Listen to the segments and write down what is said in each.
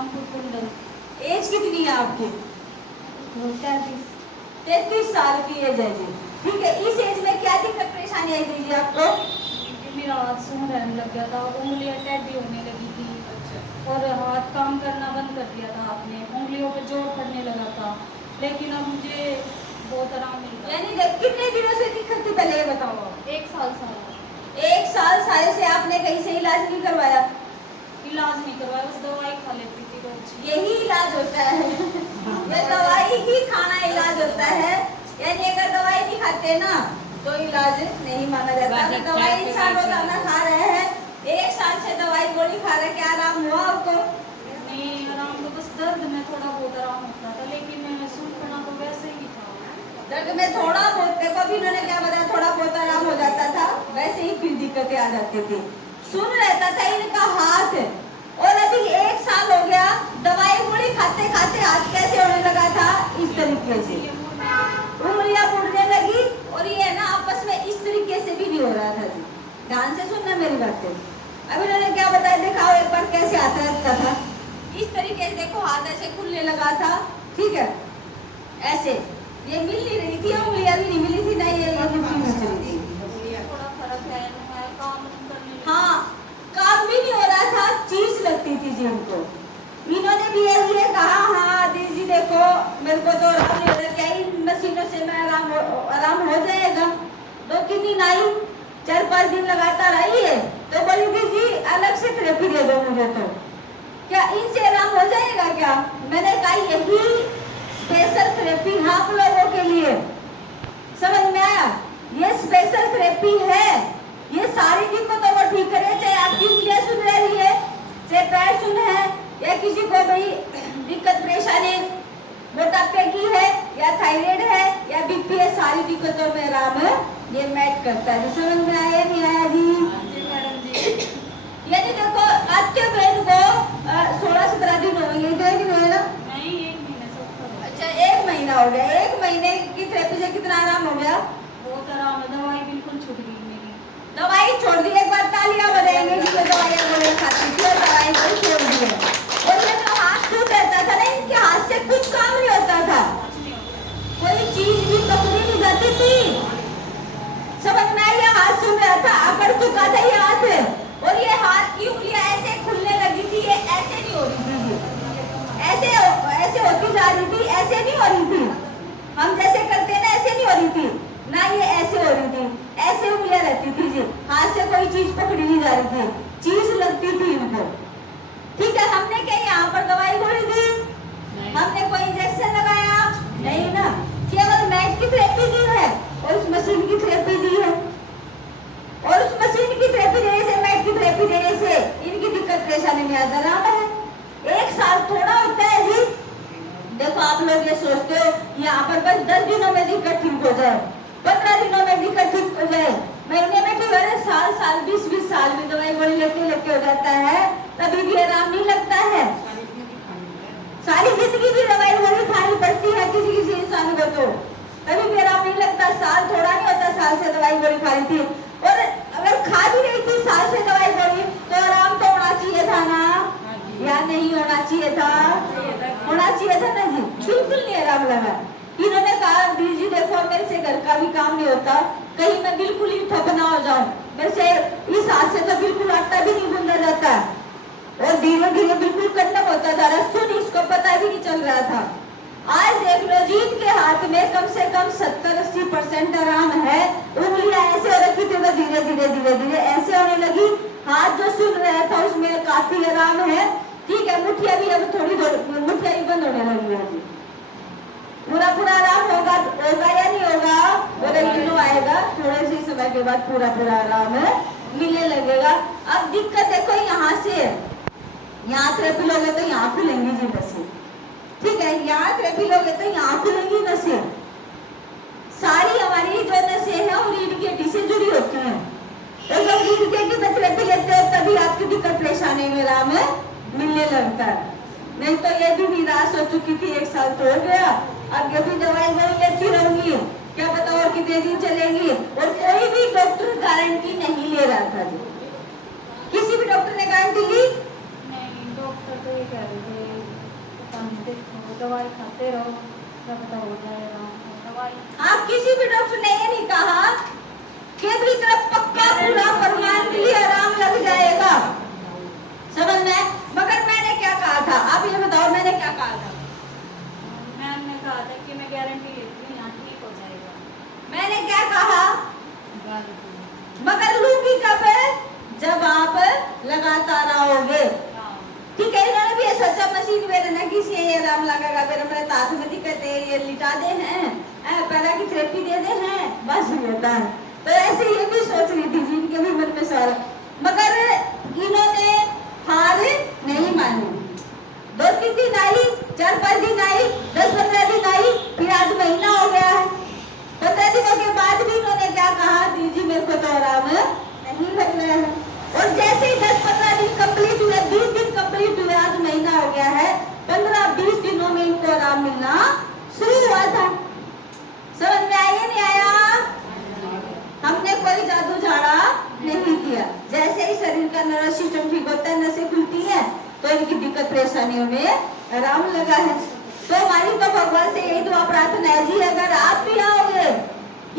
रामपुर कुंडल। एज कितनी है आपकी? 33 साल की एज है जी। ठीक है, इस एज में क्या दिक्कत परेशानी आई थी जी आपको? मेरा हाथ सूंघ रहने लग गया था, उंगलियां टेढ़ी होने लगी थी। और हाथ काम करना बंद कर दिया था आपने, उंगलियों पे जोर पड़ने लगा था। लेकिन अब मुझे बहुत आराम मिल रहा है। यानी कितने दिनों से दिक्कत थी पहले ये बताओ? 1 साल एक साल साल से आपने कहीं से इलाज नहीं करवाया? इलाज नहीं करवाया, बस दवाई खा लेती थी रोज। यही इलाज होता है ये दवाई ही खाना इलाज होता है। यानी अगर दवाई नहीं खाते ना तो इलाज नहीं माना जाता। अगर दवाई इंसान रोजाना खा रहे हैं, 1 साल से दवाई गोली खा रहे, क्या आराम हुआ आपको? नहीं आराम तो बस दर्द में थोड़ा बहुत आराम होता था, लेकिन सूंघना तो वैसे ही था। दर्द में थोड़ा बहुत, देखो अभी इन्होंने क्या बताया, थोड़ा बहुत आराम हो जाता था, वैसे ही फिर दिक्कतें आ जाती थी। सुन रहता था इनका हाथ, और अभी 1 साल हो गया दवाई गोली खाते खाते हाथ कैसे होने लगा था? इस तरीके से उंगलियां मुड़ने लगी, और ये ना आपस में इस तरीके से भी नहीं हो रहा था जी। ध्यान से सुनना मेरी बातें। अभी इन्होंने क्या बताया, दिखाओ एक बार कैसे हाथ रखता था। इस तरीके से देखो, हाथ ऐसे खुलने लगा था, ठीक है, ऐसे ये मिल नहीं रही थी, उंगलियां भी नहीं मिली थी ना, ये थोड़ा फर्क है, काम करने लगी। हाँ, काम भी नहीं हो रहा था, चीज लगती थी जी इनको। इन्होंने भी ये कहा, हाँ दीदी जी देखो मेरे को तो आराम नहीं हो रहा, क्या इन मशीनों से मैं आराम हो जाएगा? 2-3 दिन आई, 4-5 दिन लगातार आई है, तो बोली दीदी अलग से थेरेपी दे दो मुझे, तो क्या इनसे आराम हो जाएगा क्या? मैंने कहा यही स्पेशल थेरेपी आप लोगों के लिए, समझ में आया? ये स्पेशल थेरेपी है, ये सारी दिक्कतों को ठीक करे, चाहे आपकी उंगलियां सुन रही है, चाहे पैर सुन है, या किसी को भाई दिक्कत परेशानी मोटापे की है, या थायराइड है, या बीपी है, सारी दिक्कतों में आराम ये मैच करता है। समझ में आया नहीं आया जी? मैडम जी यानी देखो आज के बहन को 16-17 दिन हो गए, 2 दिन हुए ना? नहीं 1 महीने से ऊपर। अच्छा 1 महीना हो गया। 1 महीने की थेरेपी से कितना आराम हो गया? बहुत आराम है, दवाई बिल्कुल छूट गई मेरी। दवाई छोड़ दी, एक बार तालियां बजाएंगे जिसको दवाइयां गोली खाती थी और दवाई को छोड़ दी है। और ये जो हाथ छूट रहता था ना, इनके हाथ से कुछ काम नहीं होता था, कोई चीज भी पकड़ी नहीं जाती थी। समझ में आई? ये हाथ सुन रहा था, अकड़ चुका था ये हाथ, और ये हाथ की उंगलियां ऐसे खुलने लगी थी, ये ऐसे नहीं हो रही थी, ऐसे होती जा रही थी, ऐसे नहीं हो रही थी, हम जैसे करते हैं ना ऐसे नहीं हो रही थी ना, ये ऐसे हो रही थी, ऐसे उंगलियां रहती थी जी, हाथ से कोई चीज पकड़ी नहीं जा रही थी, चीज लगती थी इनको। ठीक है, हमने क्या यहाँ पर दवाई गोली दी? हमने कोई इंजेक्शन लगाया? नहीं ना, केवल मैच की थेरेपी दी है और उस मशीन की थेरेपी दी है, और उस मशीन की थेरेपी देने से, मैच की थेरेपी देने से इनकी दिक्कत परेशानी में आराम है। 1 साल थोड़ा होता है जी। देखो आप लोग ये सोचते हो यहाँ पर बस 10 दिनों में दिक्कत ठीक हो जाए, 15 दिनों में दिक्कत ठीक हो जाए, महीने में ठीक हो जाए, साल 20 साल में दवाई गोली लेते लेते हो जाता है, तभी भी आराम नहीं लगता है। सारी जिंदगी भी दवाई गोली खानी पड़ती है किसी किसी इंसान को, तो तभी भी आराम नहीं लगता। साल थोड़ा नहीं होता, साल से दवाई गोली खा रही थी, और अगर खा भी रही थी साल से दवाई गोली, तो आराम तो होना चाहिए था ना, या नहीं होना चाहिए था? होना चाहिए था ना जी। बिल्कुल नहीं आराम लगा। इन्होंने कहा दीदी देखो मेरे से घर का भी काम नहीं होता, कहीं मैं बिल्कुल ही ठप ना हो जाऊं, मेरे से इस हाथ से तो बिल्कुल आटा भी नहीं गूंदा जाता, और धीरे धीरे बिल्कुल कन्नम होता जा रहा, सुन इसको पता भी नहीं चल रहा था। आज देख लो जी इनके हाथ में कम से कम 70-80% आराम है। उंगलियां ऐसे हो रखी थी तो धीरे धीरे धीरे धीरे ऐसे होने लगी, हाथ जो सुन रहा था उसमें काफी आराम है। ठीक है, मुठिया भी अब थोड़ी मुठिया भी बंद होने लगी है, पूरा आराम होगा या नहीं होगा? वो दिनों आएगा, थोड़े से समय के बाद पूरा आराम है मिलने लगेगा। अब दिक्कत देखो यहाँ से, यहाँ थेरेपी लोगे तो यहाँ खुलेंगी जी नसें, ठीक है, यहाँ थेरेपी लोगे तो यहाँ खुलेंगी नसें। सारी हमारी जो नसें हैं वो रीढ़ की हड्डी से जुड़ी होती हैं, तो जब रीढ़ की हड्डी में थेरेपी लेते हो तभी आपकी दिक्कत परेशानी में आराम मिलने लगता है। नहीं तो ये भी निराश हो चुकी थी, 1 साल तो हो गया, अब ये भी दवाई गोली लेती रहूंगी, क्या पता और कितने दिन चलेगी। और कोई भी डॉक्टर गारंटी नहीं ले रहा था जी, किसी भी डॉक्टर ने गारंटी ली नहीं, डॉक्टर तो ये कह रहे थे पता नहीं, देखो दवाई खाते रहो, क्या पता हो जाएगा दवाई। आप किसी भी डॉक्टर ने ये नहीं कहा कि भी तरफ पक्का पूरा परमानेंटली आराम लग जाएगा, समझ में। मगर मैंने क्या कहा था, आप ये बताओ मैंने क्या कहा था। मैम ने कहा था कि मैं गारंटी लेती हूँ यहाँ ठीक हो जाएगा। मैंने क्या कहा, गारंटी। मगर लूंगी कब, जब आप लगातार आओगे। ठीक है, इन्होंने भी ये सोचा मशीन में ना किसी ये आराम लगेगा, फिर हमारे हाथ में दिक्कत है ये लिटा दे हैं, पैरा की थेरेपी दे दे हैं, बस ही होता है। तो ऐसे ये भी सोच रही थी जिनके भी मन में सवाल, मगर इन्होंने हार नहीं मानी। 2-3 दिन आई, 4-5 दिन आई, 10-15 दिन आई, फिर आज महीना हो गया है। 15 दिनों के बाद भी इन्होंने क्या कहा, दीदी मेरे को तो आराम नहीं लग रहा है। और जैसे ही 10-15 दिन कंप्लीट हुए, 20 दिन कंप्लीट हुए, आज महीना हो गया है, 15-20 दिनों में इनको आराम मिलना शुरू हुआ था। समझ में आया नहीं आया? हमने कोई जादू झाड़ा नहीं किया। जैसे ही शरीर का नर्वस सिस्टम ठीक होता है, नसें खुलती हैं, तो इनकी दिक्कत परेशानियों में आराम लगा है। तो हमारी तो भगवान से यही दुआ प्रार्थना है जी, अगर आप भी आओगे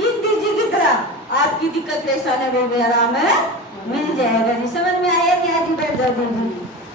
इन दीदी की तरह, आपकी दिक्कत परेशानियों में आराम है मिल जाएगा। जी समझ में आया नहीं? आज बैठ जाओ दीदी।